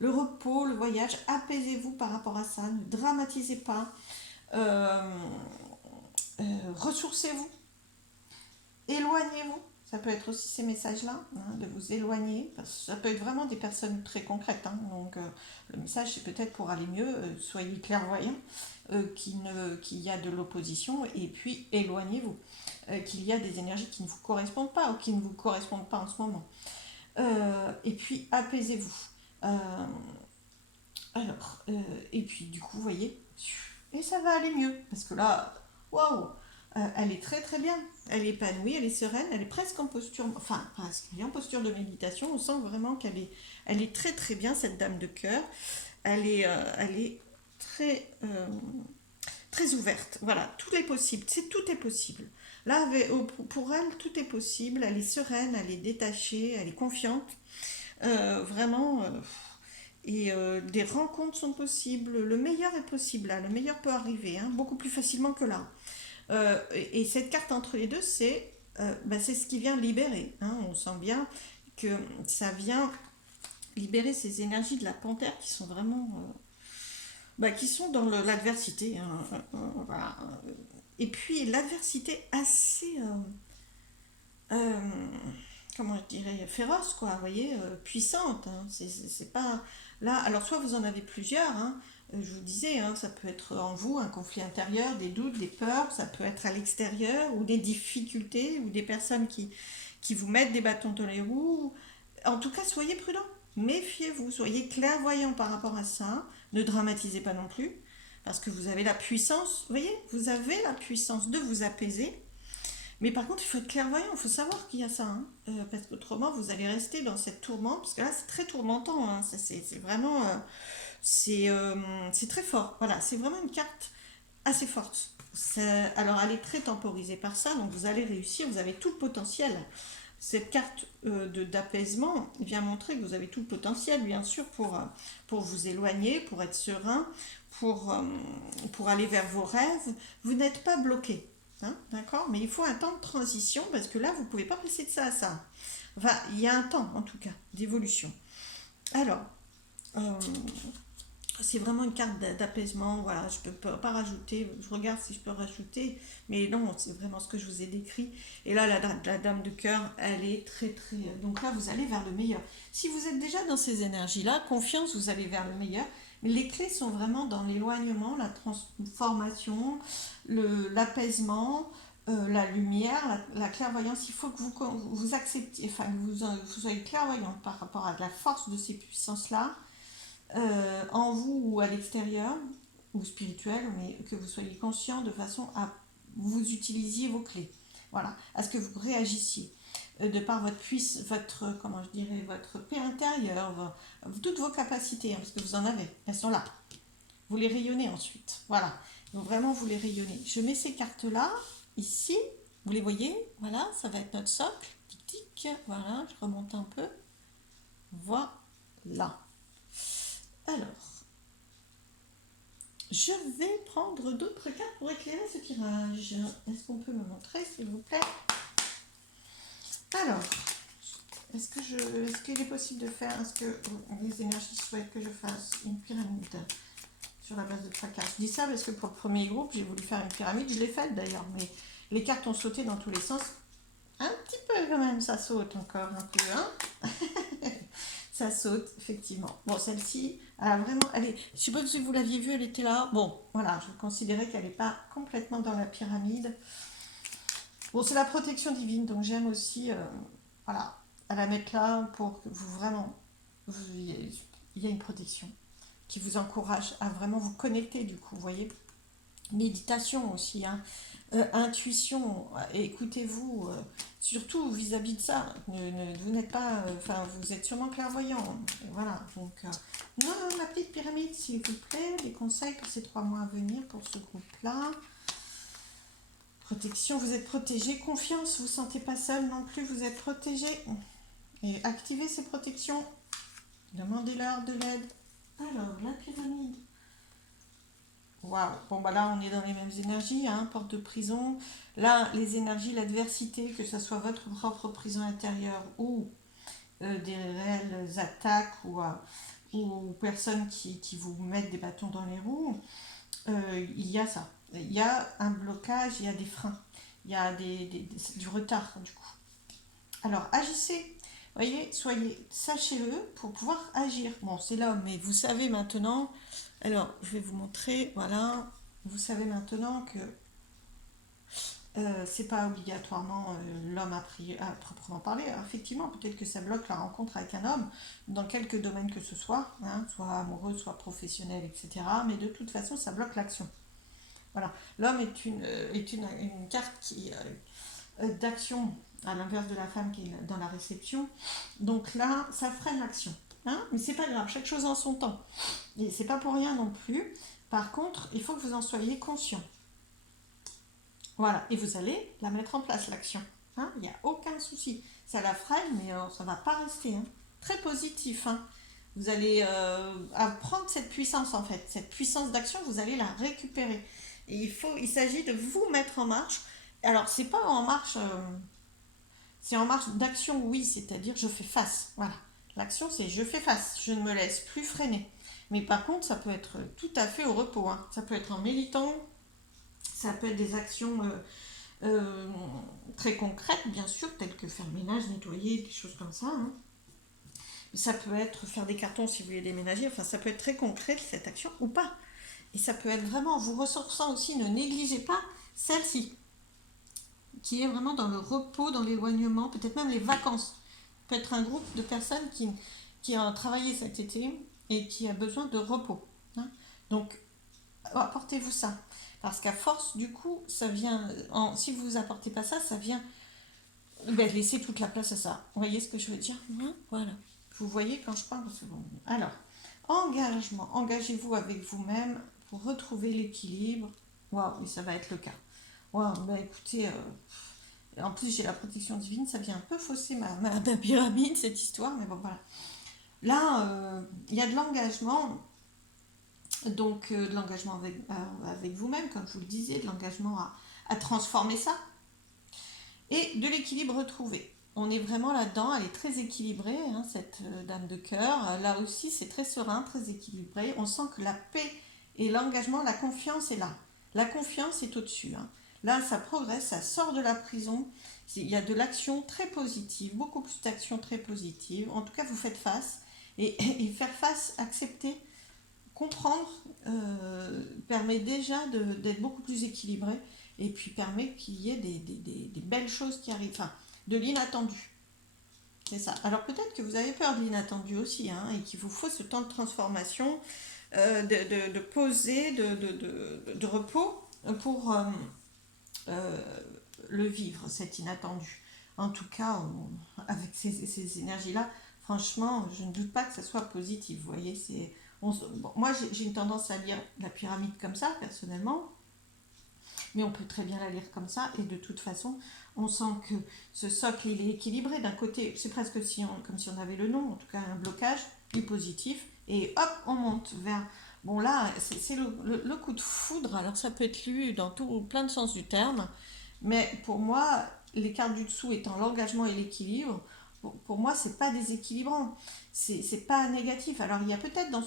Le repos, le voyage, apaisez-vous par rapport à ça, ne dramatisez pas, euh, ressourcez-vous, éloignez-vous. Ça peut être aussi ces messages-là, hein, de vous éloigner. Parce que ça peut être vraiment des personnes très concrètes. Hein, donc, le message, c'est peut-être pour aller mieux, soyez clairvoyants, qu'il y a de l'opposition, et puis éloignez-vous. Qu'il y a des énergies qui ne vous correspondent pas ou qui ne vous correspondent pas en ce moment. Et puis, apaisez-vous. Euh, et puis, du coup, vous voyez, et ça va aller mieux. Parce que là, waouh! Elle est très très bien, elle est épanouie, elle est sereine, elle est presque en posture, enfin presque, elle est en posture de méditation, on sent vraiment elle est très très bien cette dame de cœur, elle est très, très ouverte, voilà, tout est possible, tout est possible. Là, pour elle, tout est possible, elle est sereine, elle est détachée, elle est confiante, vraiment, des rencontres sont possibles, le meilleur est possible là, le meilleur peut arriver, hein, beaucoup plus facilement que là. Et cette carte entre les deux, c'est ce qui vient libérer. Hein. On sent bien que ça vient libérer ces énergies de la panthère qui sont vraiment... qui sont dans l'adversité. Hein. Voilà. Et puis l'adversité assez... euh, comment je dirais, féroce, quoi, vous voyez, puissante. Hein. C'est pas... Là, alors soit vous en avez plusieurs, hein, je vous disais, hein, ça peut être en vous un conflit intérieur, des doutes, des peurs, ça peut être à l'extérieur, ou des difficultés, ou des personnes qui vous mettent des bâtons dans les roues. En tout cas, soyez prudents, méfiez-vous, soyez clairvoyants par rapport à ça, ne dramatisez pas non plus, parce que vous avez la puissance, vous voyez, vous avez la puissance de vous apaiser, mais par contre, il faut être clairvoyant, il faut savoir qu'il y a ça, hein, parce qu'autrement, vous allez rester dans cette tourmente, parce que là, c'est très tourmentant, hein, c'est vraiment, c'est très fort, voilà, c'est vraiment une carte assez forte. Alors, elle est très temporisée par ça, donc vous allez réussir, vous avez tout le potentiel. Cette carte d'apaisement vient montrer que vous avez tout le potentiel, bien sûr, pour vous éloigner, pour être serein, pour, euh, pour aller vers vos rêves. Vous n'êtes pas bloqué. Hein, d'accord. Mais il faut un temps de transition parce que là, vous ne pouvez pas passer de ça à ça. Enfin, il y a un temps, en tout cas, d'évolution. Alors, euh, c'est vraiment une carte d'apaisement. Voilà, je ne peux pas rajouter. Je regarde si je peux rajouter. Mais non, c'est vraiment ce que je vous ai décrit. Et là, la dame de cœur, elle est très, très. Donc là, vous allez vers le meilleur. Si vous êtes déjà dans ces énergies-là, confiance, vous allez vers le meilleur. Mais les clés sont vraiment dans l'éloignement, la transformation, l'apaisement, la lumière, la clairvoyance. Il faut que vous acceptiez, enfin, que vous soyez clairvoyant par rapport à la force de ces puissances-là, en vous ou à l'extérieur, ou spirituel, mais que vous soyez conscient de façon à vous utilisiez vos clés. Voilà, à ce que vous réagissiez. De par comment je dirais, votre paix intérieure, toutes vos capacités, hein, parce que vous en avez, elles sont là. Vous les rayonnez ensuite. Voilà. Donc vraiment, vous les rayonnez. Je mets ces cartes-là, ici, Vous les voyez? Voilà, ça va être notre socle. Tic tic. Voilà, je remonte un peu. Voilà. Alors, je vais prendre d'autres cartes pour éclairer ce tirage. Est-ce qu'on peut me montrer, s'il vous plaît? Alors, est-ce qu'il est possible de faire, est-ce que les énergies souhaitent que je fasse une pyramide sur la base de 3 cartes? Je dis ça parce que pour le premier groupe, j'ai voulu faire une pyramide, je l'ai faite d'ailleurs, mais les cartes ont sauté dans tous les sens. Un petit peu quand même, ça saute encore un peu, hein. Ça saute, effectivement. Bon, celle-ci, elle a vraiment... je suppose que si vous l'aviez vue, elle était là. Bon, voilà, je considérais qu'elle n'est pas complètement dans la pyramide. Bon, c'est la protection divine, donc j'aime aussi, voilà, à la mettre là pour que vous vraiment... il y a une protection qui vous encourage à vraiment vous connecter, du coup, vous voyez. Méditation aussi, hein. Intuition, écoutez-vous, surtout vis-à-vis de ça. Vous n'êtes pas, enfin, vous êtes sûrement clairvoyant. Voilà, donc, non, la petite pyramide, s'il vous plaît, des conseils pour ces 3 mois à venir pour ce groupe-là. Protection, vous êtes protégé. Confiance, vous ne vous sentez pas seul non plus, vous êtes protégé. Et activez ces protections. Demandez-leur de l'aide. Alors, la pyramide. Waouh, bon bah là on est dans les mêmes énergies, hein, porte de prison. Là, les énergies, l'adversité, que ce soit votre propre prison intérieure ou des réelles attaques ou personnes qui vous mettent des bâtons dans les roues, il y a ça. Il y a un blocage, il y a des freins, il y a du retard du coup. Alors agissez, voyez, sachez-le pour pouvoir agir. Bon, c'est l'homme, mais vous savez maintenant. Alors, je vais vous montrer, voilà. Vous savez maintenant que c'est pas obligatoirement l'homme à proprement parler. Alors, effectivement, peut-être que ça bloque la rencontre avec un homme dans quelques domaines que ce soit, hein, soit amoureux, soit professionnel, etc. Mais de toute façon, ça bloque l'action. Voilà. L'homme est une carte d'action à l'inverse de la femme qui est dans la réception. Donc là, ça freine l'action. Hein, mais c'est pas grave, chaque chose en son temps. Et c'est pas pour rien non plus. Par contre, il faut que vous en soyez conscient. Voilà, et vous allez la mettre en place, l'action. Hein, il n'y a aucun souci. Ça la freine, mais ça ne va pas rester. Hein. Très positif. Hein. Vous allez prendre cette puissance, en fait. Cette puissance d'action, vous allez la récupérer. Et il s'agit de vous mettre en marche. Alors, c'est pas en marche... c'est en marche d'action, oui, c'est-à-dire je fais face. Voilà. L'action, c'est je fais face. Je ne me laisse plus freiner. Mais par contre, ça peut être tout à fait au repos. Hein. Ça peut être en méditant. Ça peut être des actions très concrètes, bien sûr, telles que faire le ménage, nettoyer, des choses comme ça. Hein. Ça peut être faire des cartons si vous voulez déménager. Enfin, ça peut être très concret, cette action, ou pas. Et ça peut être vraiment, en vous ressourçant aussi, ne négligez pas celle-ci, qui est vraiment dans le repos, dans l'éloignement, peut-être même les vacances. Peut être un groupe de personnes qui a travaillé cet été et qui a besoin de repos. Hein. Donc, apportez-vous ça. Parce qu'à force, du coup, ça vient. Si vous apportez pas ça, ça vient laisser toute la place à ça. Vous voyez ce que je veux dire? Voilà. Vous voyez quand je parle? Bon. Alors, engagement. Engagez-vous avec vous-même pour retrouver l'équilibre. Waouh, et ça va être le cas. Waouh, bah écoutez, en plus j'ai la protection divine, ça vient un peu fausser ma pyramide, cette histoire, mais bon, voilà. Là, il y a de l'engagement. Donc, de l'engagement avec vous-même, comme je vous le disais, de l'engagement à transformer ça, et de l'équilibre retrouvé. On est vraiment là-dedans, elle est très équilibrée, hein, cette dame de cœur. Là aussi, c'est très serein, très équilibré. On sent que la paix et l'engagement, la confiance est là. La confiance est au-dessus. Hein. Là, ça progresse, ça sort de la prison. Il y a de l'action très positive, beaucoup plus d'action très positive. En tout cas, vous faites face. Et faire face, accepter, comprendre permet déjà d'être beaucoup plus équilibré et puis permet qu'il y ait des belles choses qui arrivent, enfin, de l'inattendu. C'est ça. Alors peut-être que vous avez peur de l'inattendu aussi, hein, et qu'il vous faut ce temps de transformation, de poser, de repos pour le vivre, cet inattendu. En tout cas, avec ces énergies-là, franchement, je ne doute pas que ça soit positif. Vous voyez, bon, moi j'ai une tendance à lire la pyramide comme ça, personnellement. Mais on peut très bien la lire comme ça, et de toute façon, on sent que ce socle, il est équilibré. D'un côté, c'est presque comme si on avait le nom, en tout cas un blocage, du positif, et hop, on monte vers... Bon là, c'est le coup de foudre, alors ça peut être lu dans plein de sens du terme, mais pour moi, les cartes du dessous étant l'engagement et l'équilibre, pour moi, c'est pas déséquilibrant, c'est pas négatif. Alors il y a peut-être dans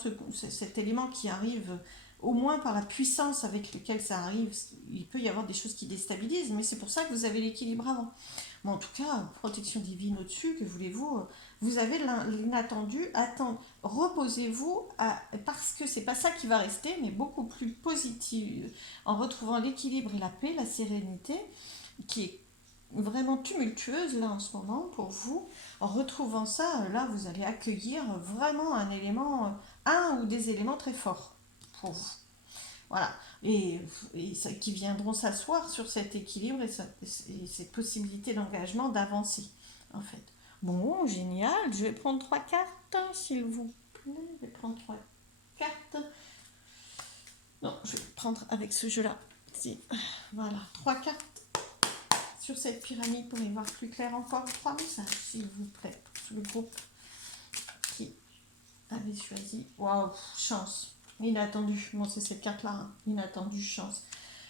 cet élément qui arrive, au moins par la puissance avec laquelle ça arrive, il peut y avoir des choses qui déstabilisent, mais c'est pour ça que vous avez l'équilibre avant. Mais en tout cas, protection divine au-dessus, que voulez-vous, vous avez l'inattendu, reposez-vous, parce que c'est pas ça qui va rester, mais beaucoup plus positif, en retrouvant l'équilibre et la paix, la sérénité, qui est vraiment tumultueuse là en ce moment pour vous. En retrouvant ça, là vous allez accueillir vraiment un élément, un ou des éléments très forts pour vous. Voilà. Qui viendront s'asseoir sur cet équilibre et cette possibilité d'engagement, d'avancer en fait. Bon, génial. Je vais prendre 3 cartes, s'il vous plaît. Je vais prendre 3 cartes. Non, je vais prendre avec ce jeu-là. Voilà, 3 cartes sur cette pyramide pour y voir plus clair encore. 3 messages, s'il vous plaît, pour le groupe qui avait choisi. Waouh, chance. Inattendu. Bon, c'est cette carte-là. Hein. Inattendu, chance.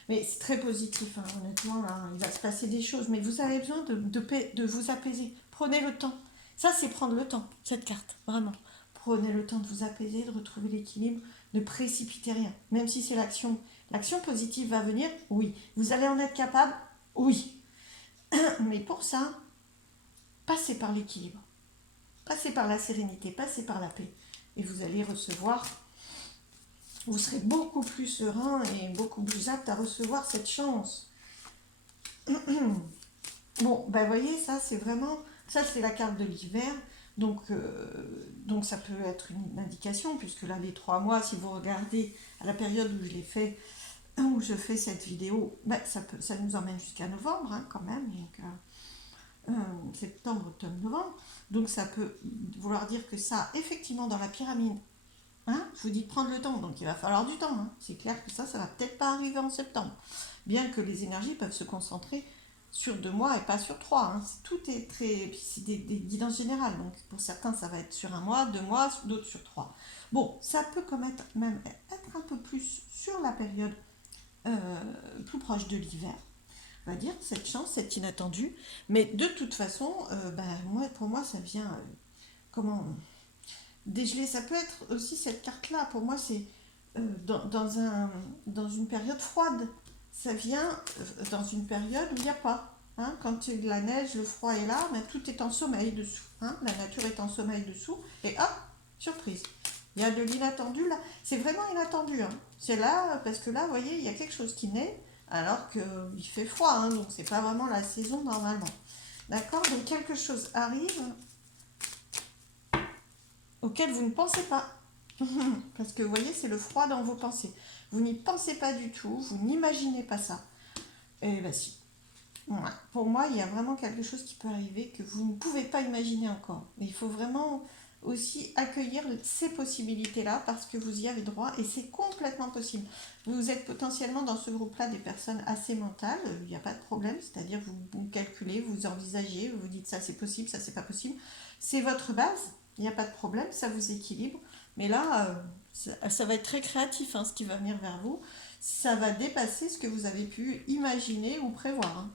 Mais c'est très positif, hein, honnêtement. Là, il va se passer des choses. Mais vous avez besoin de vous apaiser. Prenez le temps. Ça, c'est prendre le temps, cette carte. Vraiment. Prenez le temps de vous apaiser, de retrouver l'équilibre. Ne précipitez rien. Même si c'est l'action. L'action positive va venir, oui. Vous allez en être capable, oui. Mais pour ça, passez par l'équilibre. Passez par la sérénité. Passez par la paix. Et vous allez recevoir... Vous serez beaucoup plus serein et beaucoup plus apte à recevoir cette chance. Bon, ben voyez, ça c'est vraiment... Ça c'est la carte de l'hiver. Donc ça peut être une indication, puisque là les 3 mois, si vous regardez à la période où où je fais cette vidéo, ben, ça nous emmène jusqu'à novembre hein, quand même. Donc, septembre, octobre, novembre. Donc ça peut vouloir dire que ça, effectivement, dans la pyramide, hein, je vous dis de prendre le temps, donc il va falloir du temps. Hein. C'est clair que ça va peut-être pas arriver en septembre. Bien que les énergies peuvent se concentrer sur 2 mois et pas sur 3. Hein. Tout est très... C'est des guidances générales. Donc pour certains, ça va être sur 1 mois, 2 mois, d'autres sur 3. Bon, ça peut même être un peu plus sur la période plus proche de l'hiver. On va dire, cette chance, cet inattendu. Mais de toute façon, pour moi, ça vient... comment dégeler, ça peut être aussi cette carte-là. Pour moi, c'est dans une période froide. Ça vient dans une période où il n'y a pas. Hein, quand la neige, le froid est là, mais tout est en sommeil dessous. Hein, la nature est en sommeil dessous. Et hop, surprise. Il y a de l'inattendu là. C'est vraiment inattendu. Hein. C'est là, parce que là, vous voyez, il y a quelque chose qui naît, alors qu'il fait froid. Hein, donc, c'est pas vraiment la saison normalement. D'accord. Donc, quelque chose arrive auquel vous ne pensez pas. Parce que vous voyez, c'est le froid dans vos pensées. Vous n'y pensez pas du tout, vous n'imaginez pas ça. Et bien si. Ouais. Pour moi, il y a vraiment quelque chose qui peut arriver que vous ne pouvez pas imaginer encore. Mais il faut vraiment aussi accueillir ces possibilités-là parce que vous y avez droit et c'est complètement possible. Vous êtes potentiellement dans ce groupe-là des personnes assez mentales, il n'y a pas de problème, c'est-à-dire vous calculez, vous envisagez, vous dites ça c'est possible, ça c'est pas possible. C'est votre base, il n'y a pas de problème, ça vous équilibre. Mais là, ça va être très créatif, hein, ce qui va venir vers vous. Ça va dépasser ce que vous avez pu imaginer ou prévoir. Hein.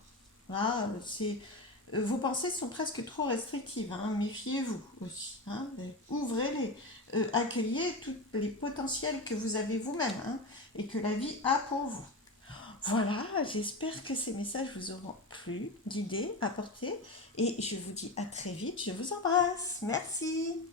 Là, vos pensées sont presque trop restrictives. Hein. Méfiez-vous aussi. Hein. Ouvrez-les. Accueillez tous les potentiels que vous avez vous-même hein, et que la vie a pour vous. Voilà, j'espère que ces messages vous auront plu, guidé, apporté. Et je vous dis à très vite. Je vous embrasse. Merci.